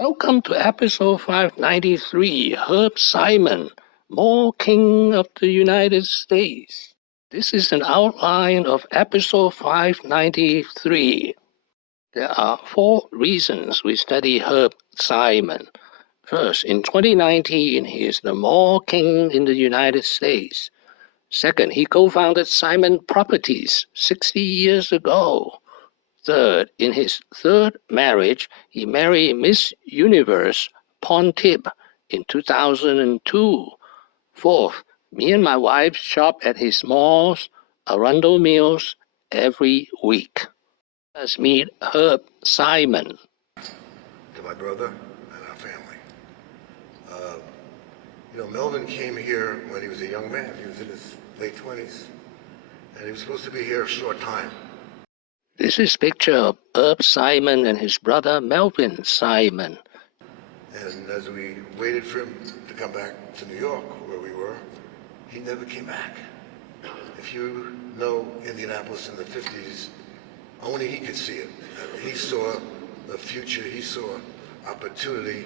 Welcome to episode 593, Herb Simon, Mall King of the United States. This is an outline of episode 593. There are 4 reasons we study Herb Simon. First, in 2019, he is the Mall King in the United States. Second, he co-founded Simon Properties 60 years ago. Third, in his third marriage, he married Miss Universe, Porntip, in 2002. Fourth, me and my wife shop at his malls, Arundel Mills, every week. Let's meet Herb Simon. To my brother and our family. Melvin came here when he was a young man. He was in his late 20s. And he was supposed to be here a short time. This is a picture of Herb Simon and his brother Melvin Simon. And as we waited for him to come back to New York, where we were, he never came back. If you know Indianapolis in the 50s, only he could see it. He saw the future, he saw opportunity.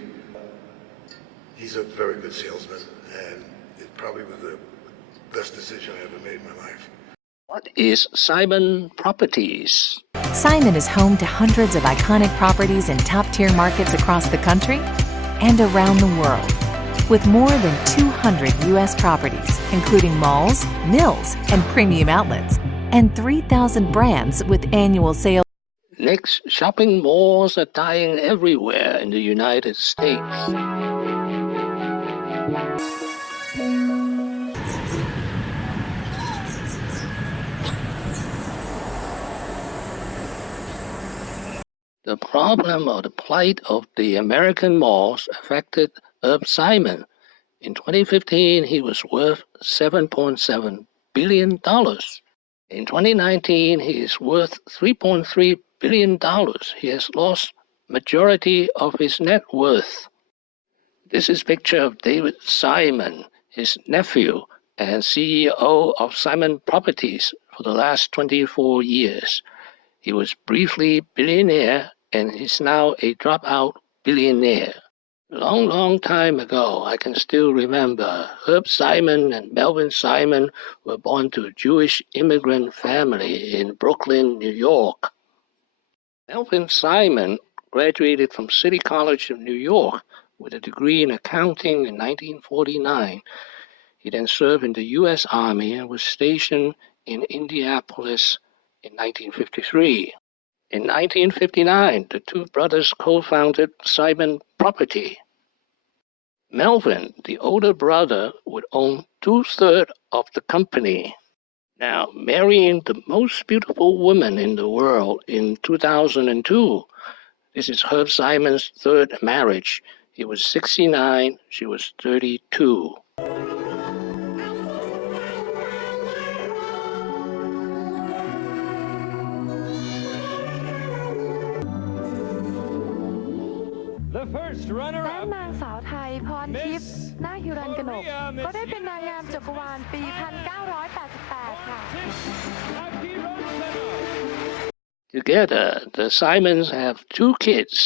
He's a very good salesman, and it probably was the best decision I ever made in my life. What is Simon Properties? Simon is home to hundreds of iconic properties in top-tier markets across the country and around the world. With more than 200 U.S. properties, including malls, mills, and premium outlets, and 3,000 brands with annual sales. Next, shopping malls are dying everywhere in the United States. The problem or the plight of the American malls affected Herb Simon. In 2015, he was worth $7.7 billion. In 2019, he is worth $3.3 billion. He has lost majority of his net worth. This is a picture of David Simon, his nephew and CEO of Simon Properties for the last 24 years. He was briefly billionaire and is now a dropout billionaire. Long time ago, I can still remember, Herb Simon and Melvin Simon were born to a Jewish immigrant family in Brooklyn, New York. Melvin Simon graduated from City College of New York with a degree in accounting in 1949. He then served in the U.S. Army and was stationed in Indianapolis in 1953. In 1959, the two brothers co-founded Simon Property. Melvin, the older brother, would own 2/3 of the company. Now, marrying the most beautiful woman in the world in 2002. This is Herb Simon's third marriage. He was 69, she was 32. The first runner-up และนางสาวไทยพรทิพย์นาคฮิรัญกนกก็ได้เป็นนางงามจักรวาลปี 1988 ค่ะ Together, the Simons have 2 kids.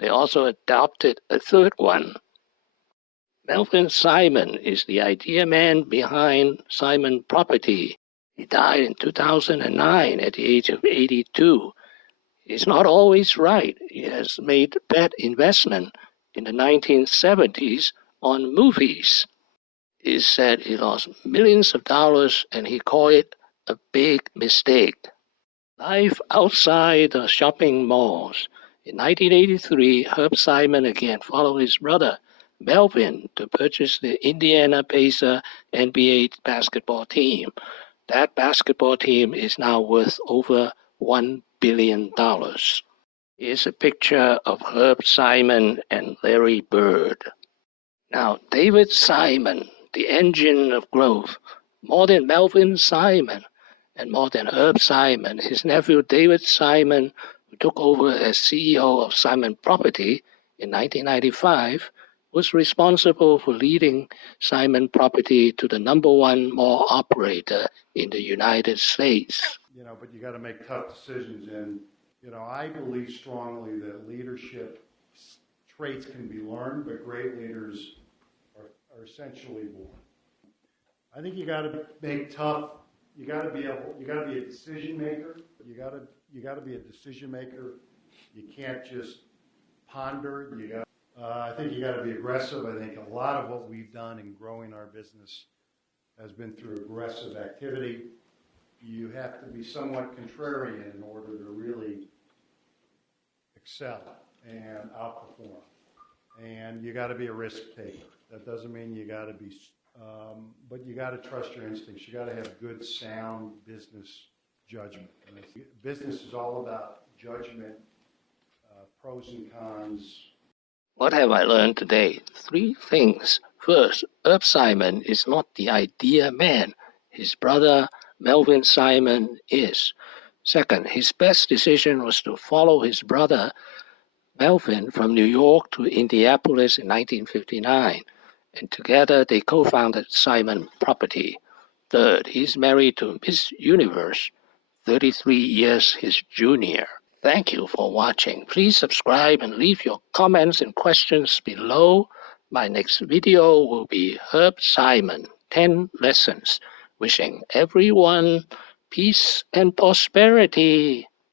They also adopted a third one. Melvin Simon is the idea man behind Simon Property. He died in 2009 at the age of 82. He's not always right. He has made bad investment in the 1970s on movies. He said he lost millions of dollars and he called it a big mistake. Life outside the shopping malls. In 1983, Herb Simon again followed his brother Melvin to purchase the Indiana Pacers NBA basketball team. That basketball team is now worth over $1 billion. Here's a picture of Herb Simon and Larry Bird. Now, David Simon, the engine of growth, more than Melvin Simon and more than Herb Simon, his nephew David Simon, who took over as CEO of Simon Property in 1995, was responsible for leading Simon Property to the #1 mall operator in the United States. But you got to make tough decisions. And, I believe strongly that leadership traits can be learned, but great leaders are essentially born. I think you got to make tough. You got to be a decision maker. You got to be a decision maker. You can't just ponder. I think you got to be aggressive. I think a lot of what we've done in growing our business has been through aggressive activity. You have to be somewhat contrarian in order to really excel and outperform. And you got to be a risk taker. That doesn't mean you got to be, but you got to trust your instincts. You got to have good, sound business judgment. Business is all about judgment, pros and cons. What have I learned today? 3 things. First, Herb Simon is not the idea man. His brother, Melvin Simon, is. Second, his best decision was to follow his brother, Melvin, from New York to Indianapolis in 1959, and together they co-founded Simon Property. Third, he's married to Miss Universe, 33 years his junior. Thank you for watching. Please subscribe and leave your comments and questions below. My next video will be Herb Simon, 10 lessons. Wishing everyone peace and prosperity.